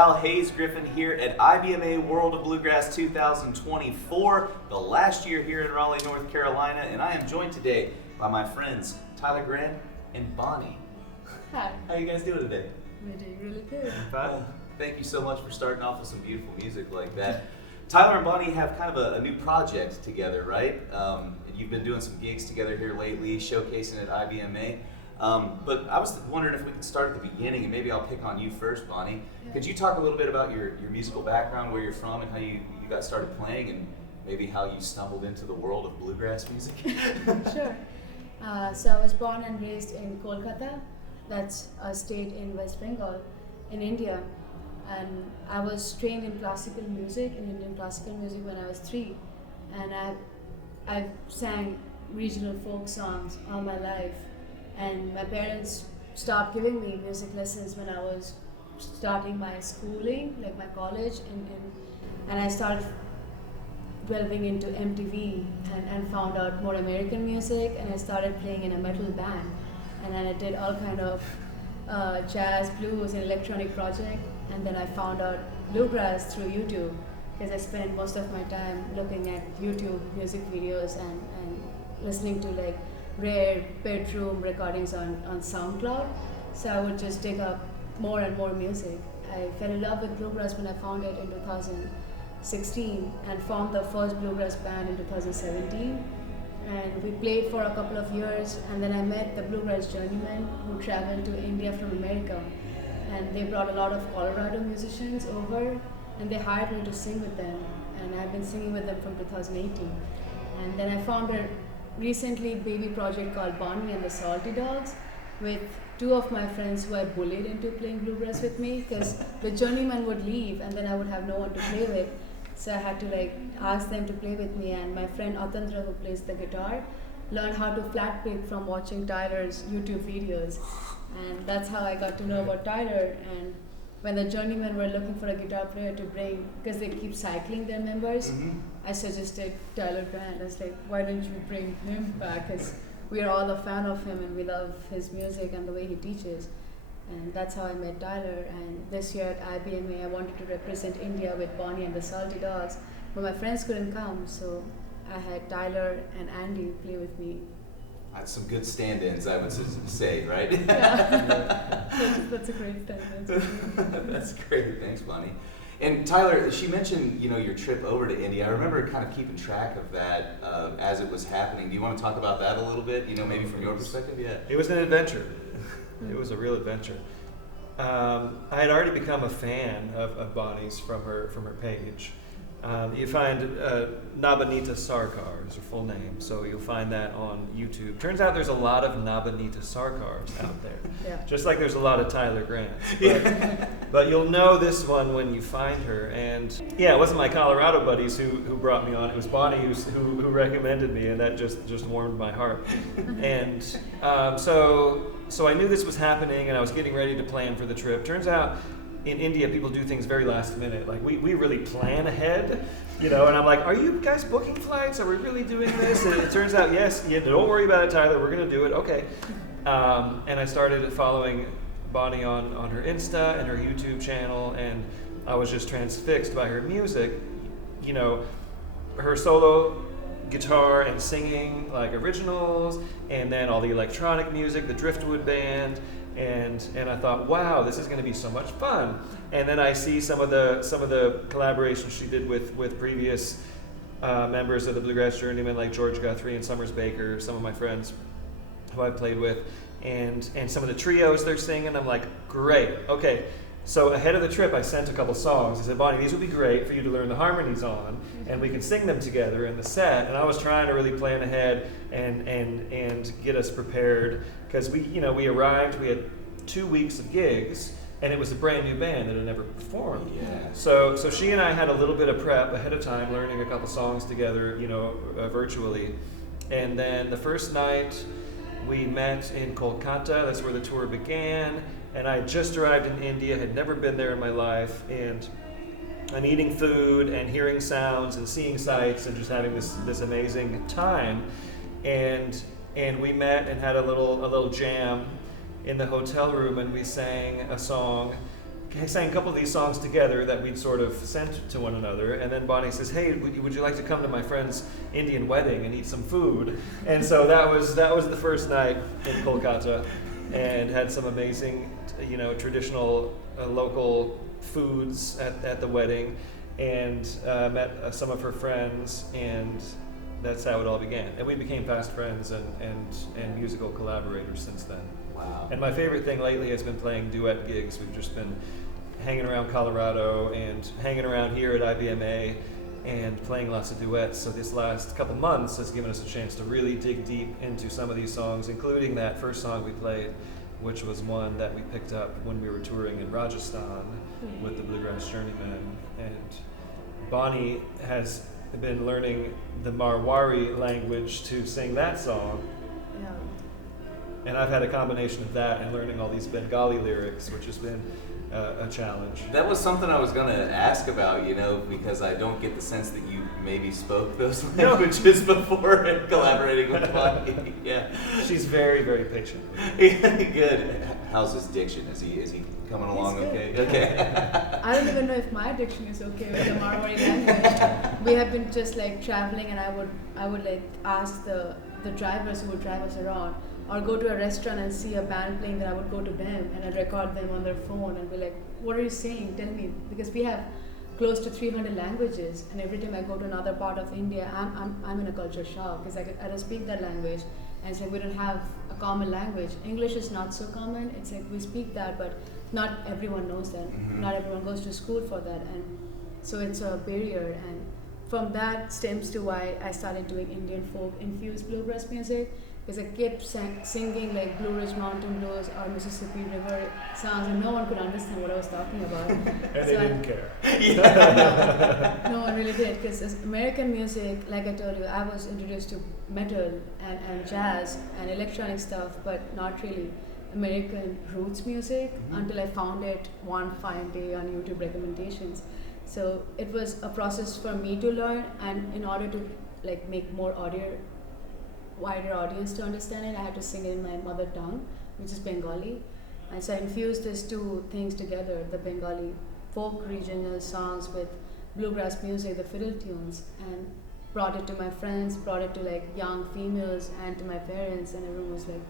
pal Hayes Griffin here at IBMA World of Bluegrass 2024, the last year here in Raleigh, North Carolina, and I am joined today by my friends Tyler Grant and Bonnie. Hi. How you guys doing today? We're doing really good. Thank you so much for starting off with some beautiful music like that. Tyler and Bonnie have kind of a new project together, right? You've been doing some gigs together here lately, showcasing at IBMA. But I was wondering if we could start at the beginning, and maybe I'll pick on you first, Bonnie. Yeah. Could you talk a little bit about your musical background, where you're from, and how you got started playing, and maybe how you stumbled into the world of bluegrass music? Sure. So I was born and raised in Kolkata. That's a state in West Bengal, in India. And I was trained in classical music, in Indian classical music, when I was 3. And I sang regional folk songs all my life. And my parents stopped giving me music lessons when I was starting my schooling, like my college, and I started delving into MTV and found out more American music, and I started playing in a metal band. And then I did all kind of jazz, blues, and electronic project. And then I found out bluegrass through YouTube, because I spent most of my time looking at YouTube music videos and listening to like rare bedroom recordings on SoundCloud. So I would just dig up more and more music. I fell in love with bluegrass when I found it in 2016 and formed the first bluegrass band in 2017. And we played for a couple of years, and then I met the bluegrass journeymen who traveled to India from America. And they brought a lot of Colorado musicians over, and they hired me to sing with them. And I've been singing with them from 2018. And then I found a recently baby project called Bonnie and the Salty Dogs with 2 of my friends who I bullied into playing bluegrass with me, because the journeyman would leave and then I would have no one to play with. So I had to ask them to play with me, and my friend Atandra, who plays the guitar, learned how to flat pick from watching Tyler's YouTube videos. And that's how I got to know about Tyler. And when the journeymen were looking for a guitar player to bring, because they keep cycling their members, I suggested Tyler Grant. I was like, why don't you bring him back? Because we are all a fan of him and we love his music and the way he teaches. And that's how I met Tyler. And this year at IBMA, I wanted to represent India with Bonnie and the Salty Dogs, but my friends couldn't come, so I had Tyler and Andy play with me. That's some good stand-ins, I would say, right? Yeah. That's a great stand-in. That's great. Thanks, Bonnie. And Tyler, she mentioned your trip over to India. I remember kind of keeping track of that as it was happening. Do you want to talk about that a little bit? Maybe from your perspective. Yeah. It was an adventure. It was a real adventure. I had already become a fan of Bonnie's from her page. You find Nabanita Sarkar is her full name, so you'll find that on YouTube. Turns out there's a lot of Nabanita Sarkars out there, Yeah. just like there's a lot of Tyler Grants. But you'll know this one when you find her. And yeah, it wasn't my Colorado buddies who brought me on. It was Bonnie who recommended me, and that just warmed my heart. And so I knew this was happening, and I was getting ready to plan for the trip. Turns out, in India, people do things very last minute. Like we really plan ahead, and I'm like, are you guys booking flights? Are we really doing this? And it turns out, yes, don't worry about it, Tyler, we're gonna do it, okay. And I started following Bonnie on her Insta and her YouTube channel, and I was just transfixed by her music. Her solo guitar and singing like originals, and then all the electronic music, the Driftwood band. And I thought, wow, this is going to be so much fun. And then I see some of the collaborations she did with previous members of the Bluegrass Journeymen, like George Guthrie and Summers Baker, some of my friends who I played with, and some of the trios they're singing. I'm like, great, okay. So ahead of the trip, I sent a couple songs. I said, Bonnie, these would be great for you to learn the harmonies on, and we can sing them together in the set. And I was trying to really plan ahead and get us prepared, because we arrived. We had 2 weeks of gigs, and it was a brand new band that had never performed. Yeah. So she and I had a little bit of prep ahead of time, learning a couple songs together, virtually. And then the first night, we met in Kolkata. That's where the tour began. And I had just arrived in India, had never been there in my life, and I'm eating food and hearing sounds and seeing sights and just having this amazing time. And we met and had a little jam in the hotel room, and we sang a song sang a couple of these songs together that we'd sort of sent to one another, and then Bonnie says, "Hey, would you like to come to my friend's Indian wedding and eat some food?" And so that was the first night in Kolkata, and had some amazing, traditional local foods at the wedding, and met some of her friends, and that's how it all began. And we became fast friends and musical collaborators since then. Wow. And my favorite thing lately has been playing duet gigs. We've just been hanging around Colorado and hanging around here at IBMA and playing lots of duets. So this last couple months has given us a chance to really dig deep into some of these songs, including that first song we played, which was one that we picked up when we were touring in Rajasthan with the Bluegrass Journeymen. And Bonnie has been learning the Marwari language to sing that song. Yeah. And I've had a combination of that and learning all these Bengali lyrics, which has been a challenge. That was something I was going to ask about, because I don't get the sense that you maybe spoke those languages before collaborating with Bonnie. Yeah. She's very, very patient. Good. How's his diction? Is he coming along okay? Okay. I don't even know if my diction is okay with the Marwari language. We have been just like traveling, and I would like ask the drivers who would drive us around, or go to a restaurant and see a band playing, then I would go to them and I'd record them on their phone and be like, "What are you saying? Tell me." Because we have close to 300 languages, and every time I go to another part of India, I'm in a culture shock, because I don't speak that language, and it's like we don't have a common language. English is not so common. It's like we speak that, but not everyone knows that. Mm-hmm. Not everyone goes to school for that, and so it's a barrier. And from that stems to why I started doing Indian folk infused bluegrass music, because I kept singing like Blue Ridge Mountain Blues or Mississippi River songs, and no one could understand what I was talking about. And they didn't care. No one really did, because American music, like I told you, I was introduced to metal and jazz and electronic stuff, but not really American roots music until I found it one fine day on YouTube recommendations. So it was a process for me to learn, and in order to like make more wider audience to understand it, I had to sing it in my mother tongue, which is Bengali. And so I infused these two things together, the Bengali folk regional songs with bluegrass music, the fiddle tunes, and brought it to my friends, brought it to like young females and to my parents, and everyone was like,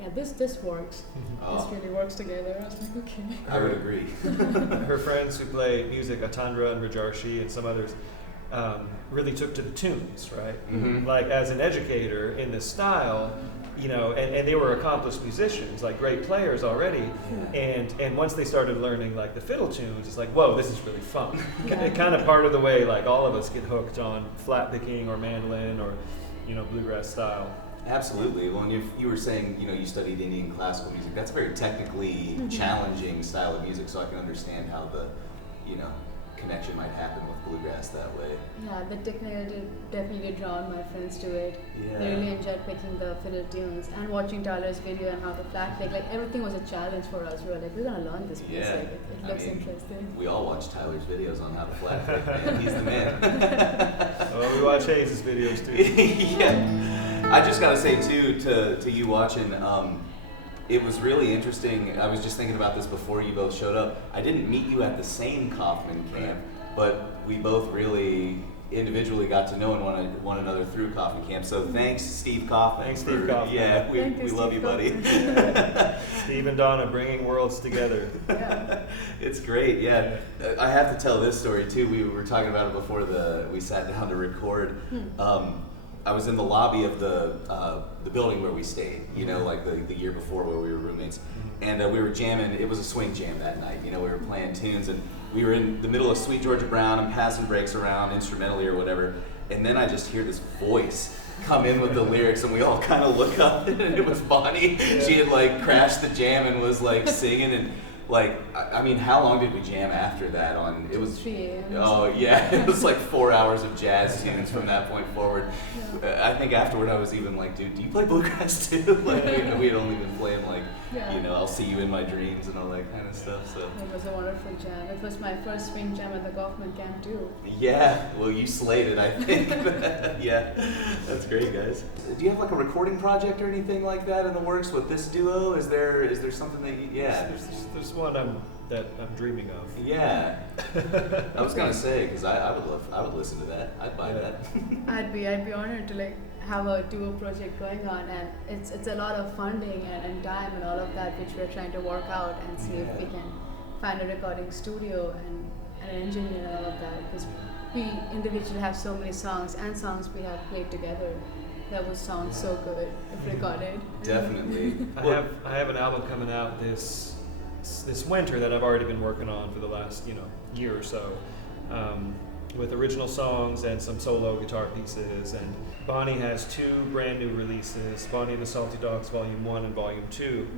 "Yeah, this works. This really works together." I was like, okay. I would agree. Her friends who play music, Atandra and Rajarshi and some others, really took to the tunes, right? Mm-hmm. Like as an educator in this style, and they were accomplished musicians, like great players already. And once they started learning like the fiddle tunes, it's like, whoa, this is really fun. Kind of part of the way like all of us get hooked on flat picking or mandolin or bluegrass style. Absolutely. Well, and you were saying, you studied Indian classical music. That's a very technically challenging style of music, so I can understand how the, connection might happen with bluegrass that way. Yeah, the technique definitely drawn my friends to it. Yeah. They really enjoyed picking the fiddle tunes and watching Tyler's video and how the flat pick, like everything was a challenge for us. We were like, we're gonna learn this music. Yeah. It looks interesting. We all watch Tyler's videos on how to flat pick, man. He's the man. Well, we watch Hayes' videos too. Yeah. I just gotta say too, to you watching, it was really interesting. I was just thinking about this before you both showed up. I didn't meet you at the same Kaufman camp, but we both really individually got to know one another through Kaufman camp. So thanks, Steve Kaufman. Thanks, Steve Kaufman. Yeah, we love you, buddy. Steve and Donna bringing worlds together. Yeah. It's great, yeah. I have to tell this story too. We were talking about it before we sat down to record. I was in the lobby of the building where we stayed, like the year before where we were roommates. And we were jamming. It was a swing jam that night. We were playing tunes, and we were in the middle of Sweet Georgia Brown and passing breaks around instrumentally or whatever. And then I just hear this voice come in with the lyrics, and we all kind of look up, and it was Bonnie. Yeah. She had crashed the jam and was singing, and I mean, how long did we jam after that? It was 3 a.m. Oh yeah, it was 4 hours of jazz tunes from that point forward. Yeah. I think afterward I was even like, dude, do you play bluegrass too? We had only been playing I'll See You in My Dreams and all that kind of stuff. So it was a wonderful jam. It was my first swing jam at the Kaufman camp too. Yeah, well, you slayed it, I think. Yeah, that's great, guys. Do you have a recording project or anything like that in the works with this duo? Is there something that you? Yeah, there's one I'm that I'm dreaming of. Yeah. I was gonna say, because I would listen to that. I'd buy that. I'd be honored to like have a duo project going on, and it's a lot of funding and time and all of that which we're trying to work out and see if we can find a recording studio and an engineer and all of that, because we individually have so many songs and songs we have played together that would sound so good if recorded. Definitely. I have an album coming out this winter that I've already been working on for the last year or so, with original songs and some solo guitar pieces. And Bonnie has 2 brand new releases: Bonnie and the Salty Dogs Volume 1 and Volume 2.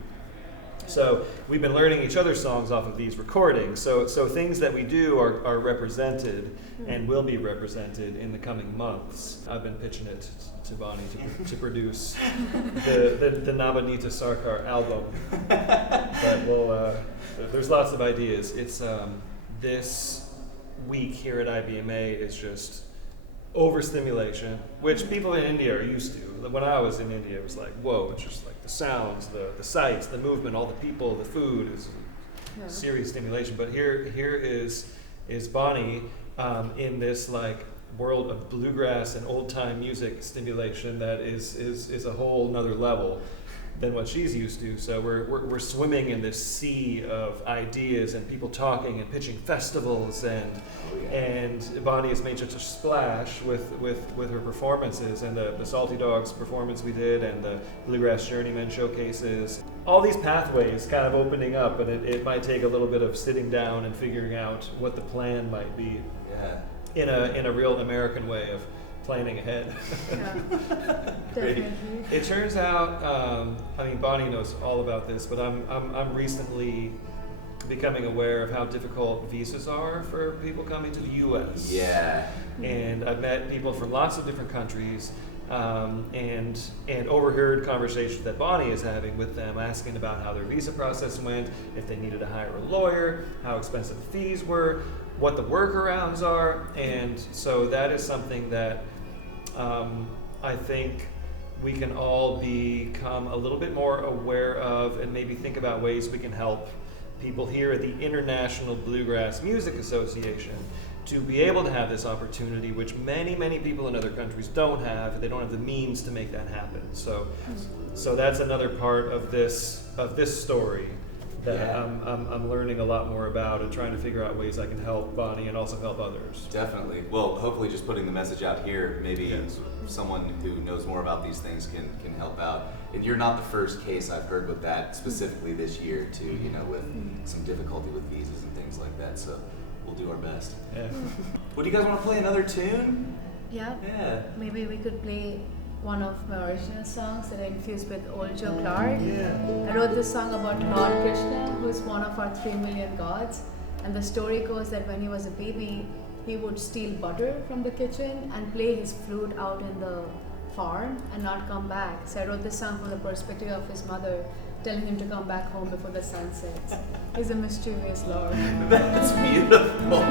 So we've been learning each other's songs off of these recordings. So things that we do are represented and will be represented in the coming months. I've been pitching it to Bonnie to produce the Nabanita Sarkar album. But there's lots of ideas. It's this week here at IBMA is just overstimulation, which people in India are used to. When I was in India, it was like, whoa, it's just like the sounds, the sights, the movement, all the people, the food is serious stimulation. But here is Bonnie in this like world of bluegrass and old time music stimulation that is a whole nother level than what she's used to. So we're swimming in this sea of ideas and people talking and pitching festivals, and Bonnie has made such a splash with her performances, and the Salty Dogs performance we did, and the Bluegrass Journeyman showcases. All these pathways kind of opening up, and it might take a little bit of sitting down and figuring out what the plan might be. Yeah. In a real American way of planning ahead. Yeah, definitely. It turns out, Bonnie knows all about this, but I'm recently becoming aware of how difficult visas are for people coming to the U.S. Yeah. And I've met people from lots of different countries, and overheard conversations that Bonnie is having with them, asking about how their visa process went, if they needed to hire a lawyer, how expensive the fees were, what the workarounds are. And so that is something that I think we can all become a little bit more aware of, and maybe think about ways we can help people here at the International Bluegrass Music Association to be able to have this opportunity, which many, many people in other countries don't have, and they don't have the means to make that happen. So that's another part of this story that I'm learning a lot more about, and trying to figure out ways I can help Bonnie and also help others. Definitely. Well, hopefully just putting the message out here, maybe someone who knows more about these things can help out. And you're not the first case I've heard with that specifically this year too, with some difficulty with visas and things like that. So we'll do our best. Yeah. Well, do you guys want to play another tune? Yeah. Yeah. Maybe we could play one of my original songs that I infused with Old Joe Clark. Yeah. I wrote this song about Lord Krishna, who is one of our 3 million gods. And the story goes that when he was a baby, he would steal butter from the kitchen and play his flute out in the farm and not come back. So I wrote this song from the perspective of his mother, telling him to come back home before the sun sets. He's a mischievous Lord. That's beautiful.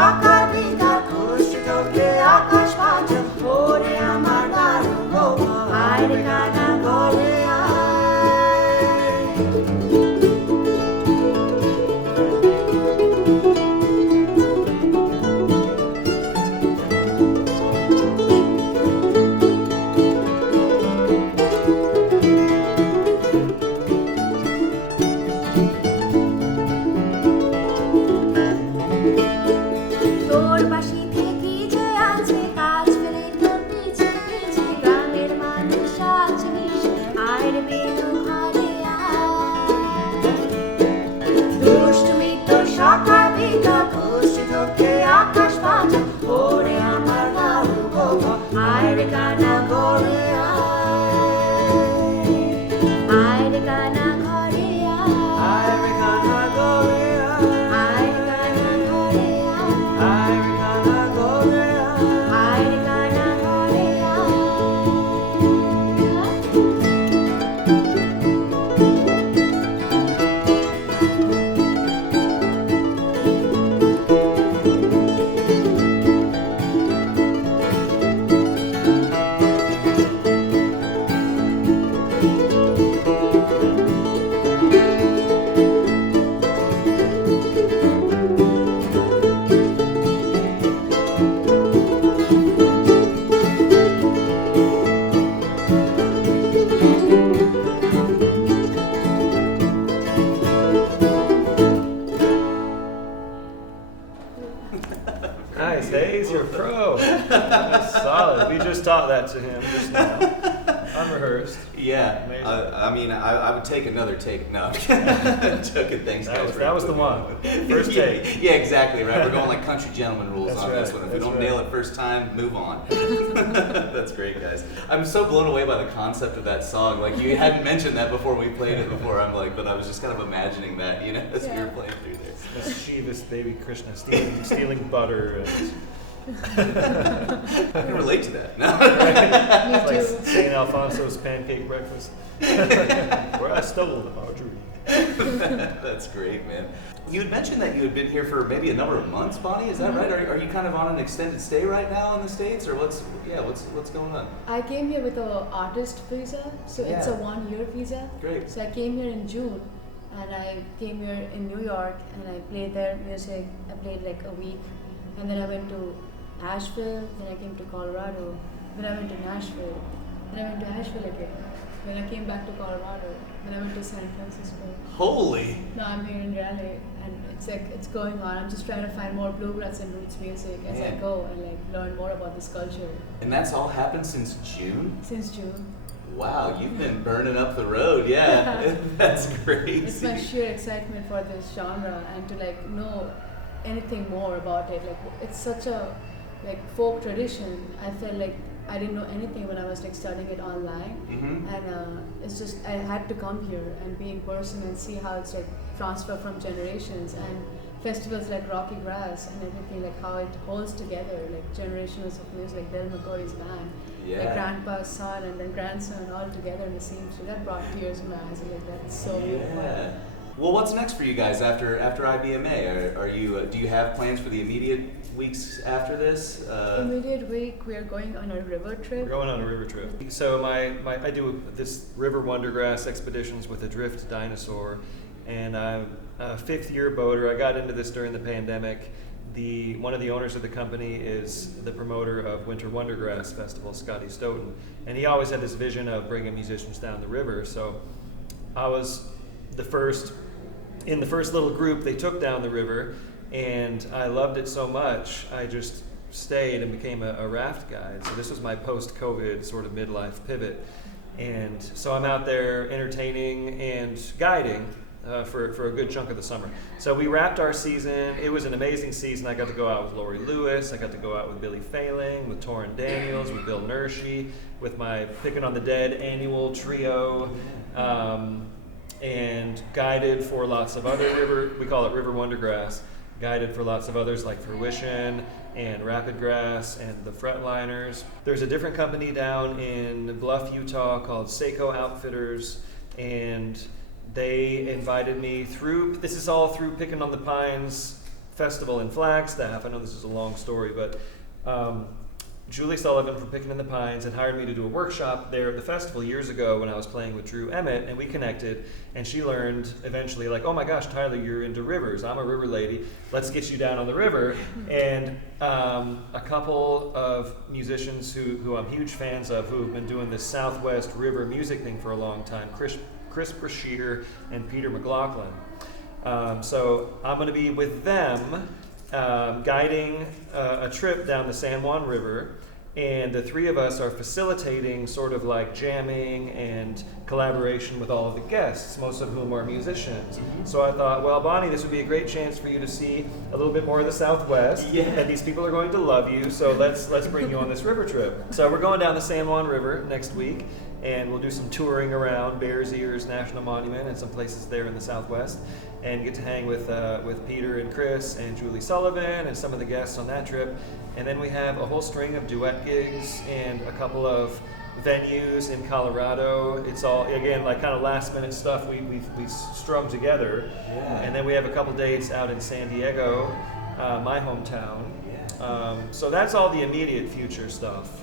সকাল বিকাল খুশি তোকে আকাশ পাঁচল ওরে আমার দারুণ বৌমা আয় রে কানা ঘরে তোর বাসি থেকে যে আছে কাজ ফেলে তোর পিছে পিছে গ্রামের মানুষ আছে মিশে আয় রে বেনু ঘরে দুষ্টুমি তোর সকাল বিকাল খুশি তোকে আকাশ পাঁচল ওরে আমার লালু বৌমা আয় রে কানা ঘরে আয় রে কানা ঘরে আয় রে কানা ঘরে আয় রে কানা ঘরে আয় রে কানা ঘরে আয় রে কানা ঘরে Nice, Hayes, you're a pro. That's solid. We just taught that to him just now. Unrehearsed. Yeah, Amazing. I mean, I would take another take. No, I'm joking. Thanks, guys. That was the one. First Yeah, take. yeah, exactly, right? We're going like country gentleman rules That's on this right, one. If we that's don't right. nail it first time, move on. That's great, guys. I'm so blown away by the concept of that song. Like, you hadn't mentioned that before we played it before. I'm like, but I was just kind of imagining that, you know, as we were playing through there. Mischievous baby Krishna stealing butter. And I can relate to that. No? it's like St. Alfonso's pancake breakfast. Where I stole the margarine. That's great, man. You had mentioned that you had been here for maybe a number of months, Bonnie. Is that right? Are you kind of on an extended stay right now in the States, or what's going on? I came here with an artist visa, so it's a Yeah. 1-year visa. Great. So I came here in June, and I came here in New York, and I played their music. I played like a week, and then I went to Asheville, then I came to Colorado, then I went to Nashville, then I went to Asheville again, then I came back to Colorado, then I went to San Francisco. Holy! Now I'm here in Raleigh, and it's like it's going on. I'm just trying to find more bluegrass and roots music as I Man. go and like learn more about this culture. And that's all happened since June? Since June. Wow, you've been burning up the road. Yeah, that's crazy. It's my sheer excitement for this genre and to like know anything more about it. Like it's such a like folk tradition. I felt like I didn't know anything when I was like studying it online, Mhm. and it's just I had to come here and be in person and see how it's like transferred from generations and festivals like Rocky Grass and everything, like how it holds together like generations of music, like Del McCoy's band, Yeah. like grandpa's son and then grandson all together in the same street. That brought tears in my eyes. Like that's so beautiful. Yeah. Well, what's next for you guys after IBMA? Are you do you have plans for the immediate weeks after this? Immediate week, we are going on a river trip. We're going on a river trip. So I do this river wondergrass expeditions with a drift dinosaur, and I'm a 5th-year boater. I got into this during the pandemic. One of the owners of the company is the promoter of Winter Wondergrass Festival, Scotty Stoughton, and he always had this vision of bringing musicians down the river. So I was in the first little group they took down the river, and I loved it so much, I just stayed and became a raft guide. So this was my post-COVID sort of midlife pivot. And so I'm out there entertaining and guiding for a good chunk of the summer. So we wrapped our season. It was an amazing season. I got to go out with Lori Lewis. I got to go out with Billy Failing, with Torrin Daniels, with Bill Nershi, with my Pickin' on the Dead annual trio. And guided for lots of other we call it River Wondergrass, guided for lots of others like Fruition and Rapid Grass and the Fretliners. There's a different company down in Bluff, Utah called Seiko Outfitters, and they invited me this is all through Pickin' on the Pines festival in Flagstaff. I know this is a long story, but Julie Sullivan from Pickin' in the Pines had hired me to do a workshop there at the festival years ago when I was playing with Drew Emmitt, and we connected, and she learned eventually, like, oh my gosh, Tyler, you're into rivers. I'm a river lady. Let's get you down on the river. And a couple of musicians who I'm huge fans of, who have been doing this Southwest river music thing for a long time, Chris Brashear and Peter McLaughlin. So I'm going to be with them guiding a trip down the San Juan River, and the three of us are facilitating sort of like jamming and collaboration with all of the guests, most of whom are musicians. So I thought, well, Bonnie, this would be a great chance for you to see a little bit more of the Southwest, and these people are going to love you, so let's bring you on this river trip. So we're going down the San Juan River next week, and we'll do some touring around Bears Ears National Monument and some places there in the Southwest, and get to hang with Peter and Chris and Julie Sullivan and some of the guests on that trip. And then we have a whole string of duet gigs and a couple of venues in Colorado. It's all, again, like kind of last minute stuff we strung together. And then we have a couple dates out in San Diego, my hometown. So that's all the immediate future stuff.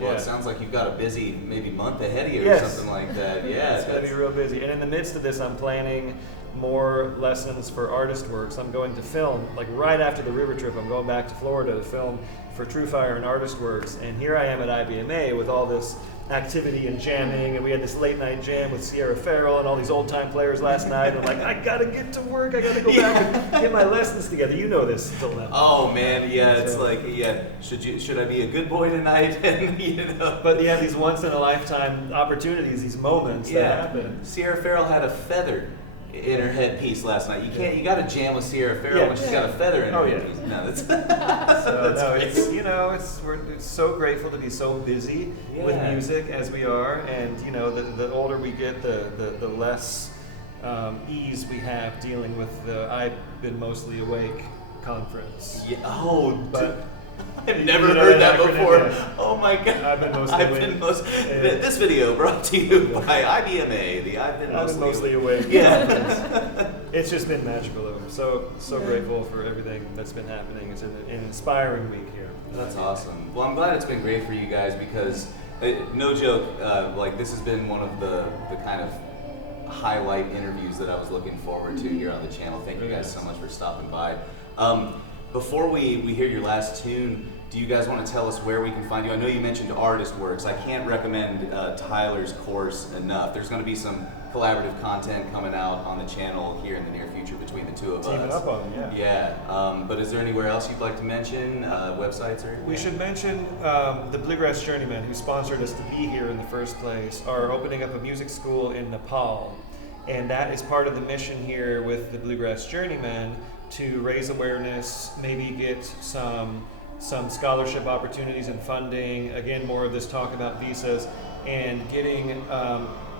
Well, it sounds like you've got a busy maybe month ahead of you or something like that. It's going to be real busy. And in the midst of this, I'm planning more lessons for artist works. I'm going to film, like right after the river trip, I'm going back to Florida to film for True Fire and Artist Works. And here I am at IBMA with all this activity and jamming, and we had this late night jam with Sierra Farrell and all these old time players last night. And I'm like, I gotta get to work. I gotta go back and get my lessons together. You know this until now. Oh man, it's like, should I be a good boy tonight? And But you have these once in a lifetime opportunities, these moments that happen. Sierra Farrell had a feather in her headpiece last night. You got to jam with Sierra Farrell when she's got a feather in her headpiece. No, that's we're so grateful to be so busy with music as we are, and the older we get, the less ease we have dealing with the I've Been Mostly Awake conference. But I've never heard that before. Yeah. Oh my God. I've been mostly awake. This video brought to you by IBMA, the I've Been Mostly Awake. Yeah. It's just been magical. I'm so grateful for everything that's been happening. It's an inspiring week here. That's awesome. Well, I'm glad it's been great for you guys because, no joke, this has been one of the kind of highlight interviews that I was looking forward to here on the channel. Thank you guys so much for stopping by. Before we hear your last tune, do you guys want to tell us where we can find you? I know you mentioned Artist Works. I can't recommend Tyler's course enough. There's going to be some collaborative content coming out on the channel here in the near future between the two of us. Teaming up on them, But is there anywhere else you'd like to mention? Websites or anything? We should mention the Bluegrass Journeymen, who sponsored us to be here in the first place, are opening up a music school in Nepal. And that is part of the mission here with the Bluegrass Journeymen, to raise awareness, maybe get some scholarship opportunities and funding. Again, more of this talk about visas, and getting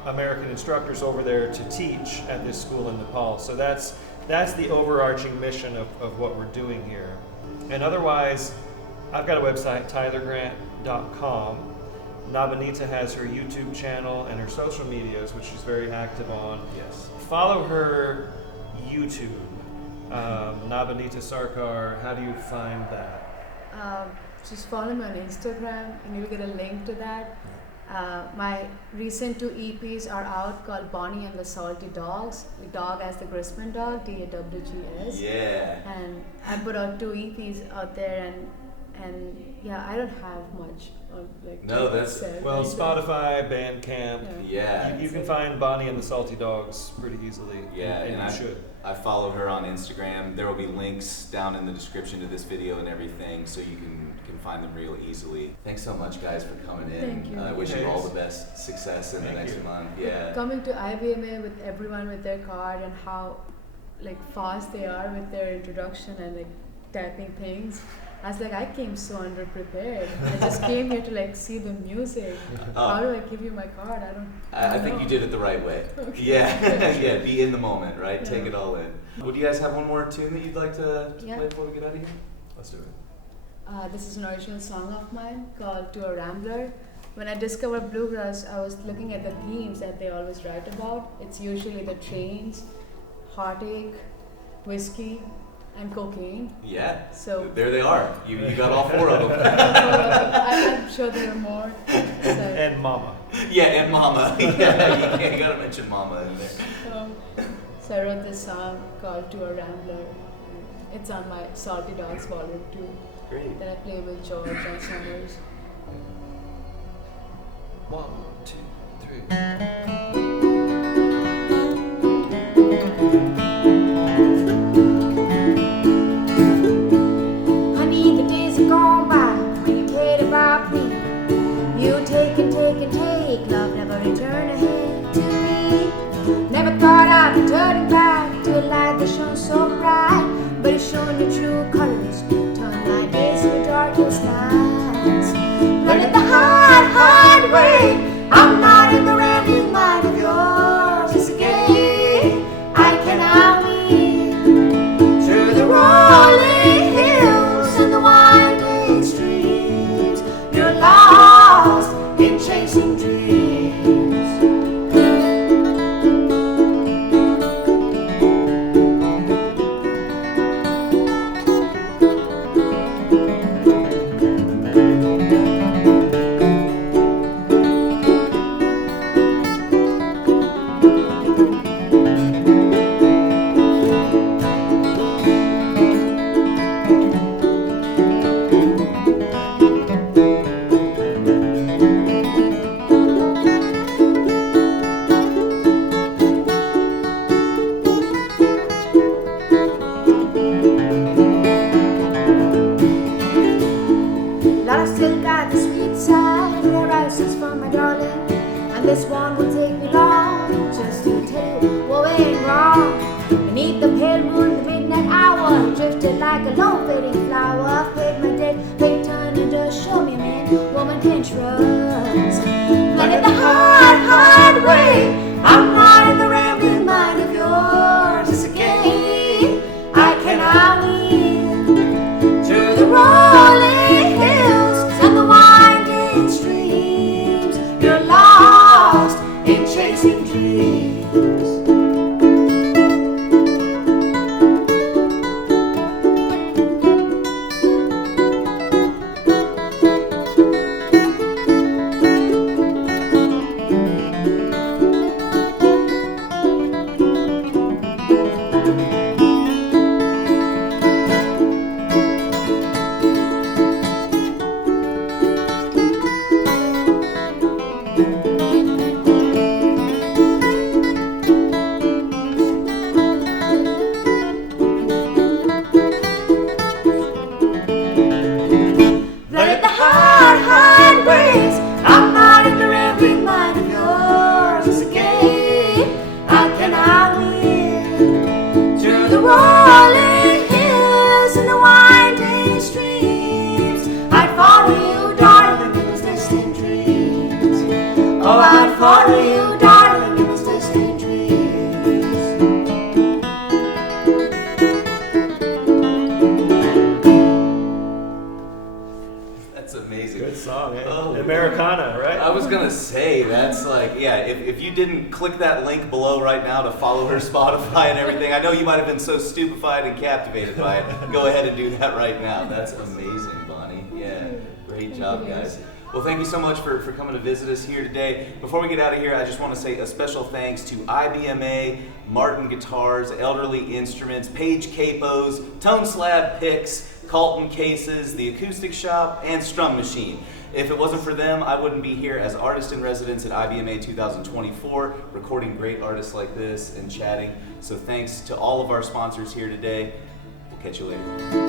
American instructors over there to teach at this school in Nepal. So that's the overarching mission of what we're doing here. And otherwise, I've got a website, tylergrant.com. Nabanita has her YouTube channel and her social medias, which she's very active on. Yes. Follow her YouTube. Nabanita Sarkar, how do you find that? Just follow me on Instagram and you'll get a link to that. My recent 2 EPs are out, called Bonnie and the Salty Dogs. The dog as the Grisman dog, DAWGS. Yeah. And I put out 2 EPs out there, and I don't have much. Spotify, Bandcamp. Yeah. You can find Bonnie and the Salty Dogs pretty easily. Yeah, and you should. I follow her on Instagram. There will be links down in the description to this video and everything, so you can find them real easily. Thanks so much, guys, for coming in. Thank you. I wish you all the best success in the next month. Yeah. Coming to IBMA with everyone with their card, and how fast they are with their introduction and typing things. I was like, I came so underprepared. I just came here to see the music. How do I give you my card? I think you did it the right way. Okay. Yeah, be in the moment, right? Yeah. Take it all in. Would you guys have one more tune that you'd like to play before we get out of here? Let's do it. This is an original song of mine called To a Rambler. When I discovered bluegrass, I was looking at the themes that they always write about. It's usually the trains, heartache, whiskey, and cocaine. Yeah. So There they are. You got all four of them. I'm sure there are more. So, And Mama. Yeah, and Mama. Yeah, you gotta mention Mama in there. so I wrote this song called To a Rambler. It's on my Salty Dogs Volume 2 Great. that I play with George and Summers. 1, 2, 3. Honey, the days are gone by when you cared about me. You take and take and take, love never returned ahead to me. Never thought I'd be turning back to a light that shone so bright, but it's showing your true colors, turn my days into darkest nights. Learning the hard, hard way, I'm not in the rambling mind of yours. It's a game I cannot win. Through the rolling hills and the winding streams, you're lost in chasing dreams. Lord, I still got the sweet side that rises from my darling, and this one will take me long just to tell you what went wrong. Beneath the pale moon, the midnight hour, drifted like a low fading flower. Paid my debt, paid turn and just show me a man, woman can trust. Learning the hard, hard way, I'm not in the rambling mind of yours. It's a game I cannot win. Through the rolling hills and the winding streams, you're lost in chasing dreams. Learning the hard, hard ways, I'm not in the rambling mind of yours. It's a game I cannot win. Through the rolling hills and the winding streams, I'd follow you, darling, in those distant dreams. Oh, I'd follow you, darling, in those distant dreams. That's amazing. Good song, eh? Oh, Americana, right? I was gonna say, that's like, yeah, if you didn't click that link below right now to follow her Spotify and everything, I know you might have been so stupefied and captivated by it. Go ahead and do that right now. That's amazing, Bonnie. Yeah, great job, guys. Well, thank you so much for coming to visit us here today. Before we get out of here, I just want to say a special thanks to IBMA, Martin Guitars, Elderly Instruments, Page Capos, Tone Slab Picks, Calton Cases, The Acoustic Shop, and Strum Machine. If it wasn't for them, I wouldn't be here as artist in residence at IBMA 2024, recording great artists like this and chatting. So thanks to all of our sponsors here today. We'll catch you later.